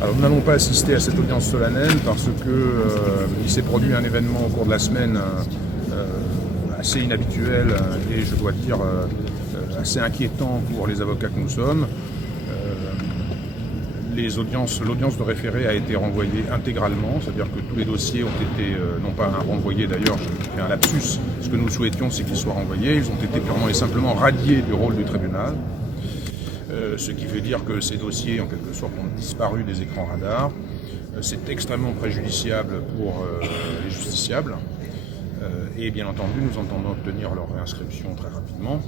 Alors, nous n'allons pas assister à cette audience solennelle parce que il s'est produit un événement au cours de la semaine assez inhabituel et je dois dire assez inquiétant pour les avocats que nous sommes. L'audience de référé a été renvoyée intégralement, c'est-à-dire que tous les dossiers ont été, non pas renvoyés d'ailleurs, je fais un lapsus, ce que nous souhaitions c'est qu'ils soient renvoyés, ils ont été purement et simplement radiés du rôle du tribunal, ce qui veut dire que ces dossiers en quelque sorte ont disparu des écrans radars. C'est extrêmement préjudiciable pour les justiciables et bien entendu nous entendons obtenir leur réinscription très rapidement.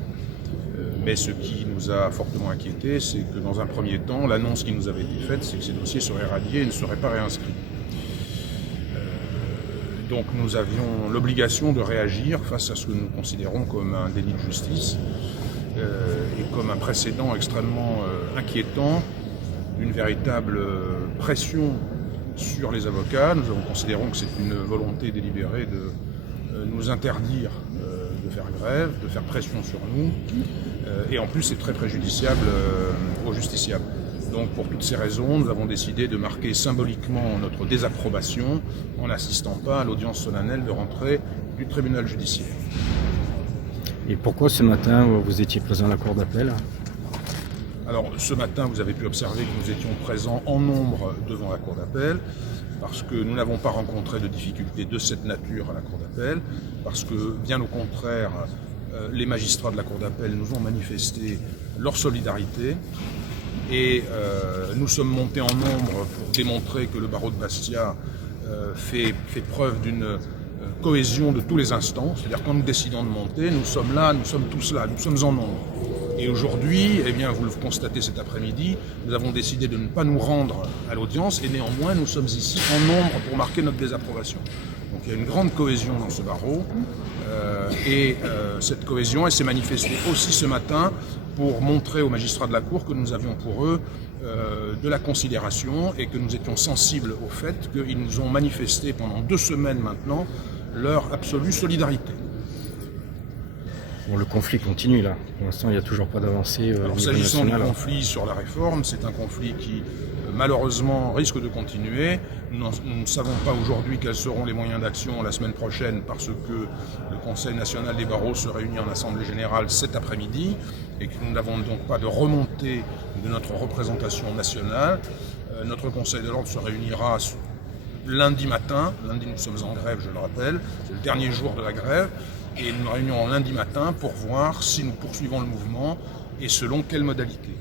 Mais ce qui nous a fortement inquiétés, c'est que dans un premier temps, l'annonce qui nous avait été faite, c'est que ces dossiers seraient radiés et ne seraient pas réinscrits. Donc nous avions l'obligation de réagir face à ce que nous considérons comme un délit de justice et comme un précédent extrêmement inquiétant d'une véritable pression sur les avocats. Nous considérons que c'est une volonté délibérée de nous interdire de faire grève, de faire pression sur nous, et en plus c'est très préjudiciable aux justiciables. Donc pour toutes ces raisons, nous avons décidé de marquer symboliquement notre désapprobation en n'assistant pas à l'audience solennelle de rentrée du tribunal judiciaire. Et pourquoi ce matin vous étiez présent à la cour d'appel ? Alors ce matin, vous avez pu observer que nous étions présents en nombre devant la cour d'appel, parce que nous n'avons pas rencontré de difficultés de cette nature à la cour d'appel, parce que bien au contraire, les magistrats de la cour d'appel nous ont manifesté leur solidarité et nous sommes montés en nombre pour démontrer que le barreau de Bastia fait preuve d'une cohésion de tous les instants, c'est-à-dire quand nous décidons de monter, nous sommes là, nous sommes tous là, nous sommes en nombre. Et aujourd'hui, eh bien, vous le constatez cet après-midi, nous avons décidé de ne pas nous rendre à l'audience et néanmoins nous sommes ici en nombre pour marquer notre désapprobation. Donc il y a une grande cohésion dans ce barreau et cette cohésion elle s'est manifestée aussi ce matin pour montrer aux magistrats de la Cour que nous avions pour eux de la considération et que nous étions sensibles au fait qu'ils nous ont manifesté pendant 2 semaines maintenant leur absolue solidarité. Bon, le conflit continue là. Pour l'instant, il n'y a toujours pas d'avancée. S'agissant du conflit sur la réforme, c'est un conflit qui malheureusement risque de continuer. Nous ne savons pas aujourd'hui quels seront les moyens d'action la semaine prochaine parce que le Conseil national des barreaux se réunit en Assemblée générale cet après-midi et que nous n'avons donc pas de remontée de notre représentation nationale. Notre Conseil de l'ordre se réunira lundi matin. Lundi, nous sommes en grève, je le rappelle. C'est le dernier jour de la grève. Et nous nous réunirons lundi matin pour voir si nous poursuivons le mouvement et selon quelles modalités.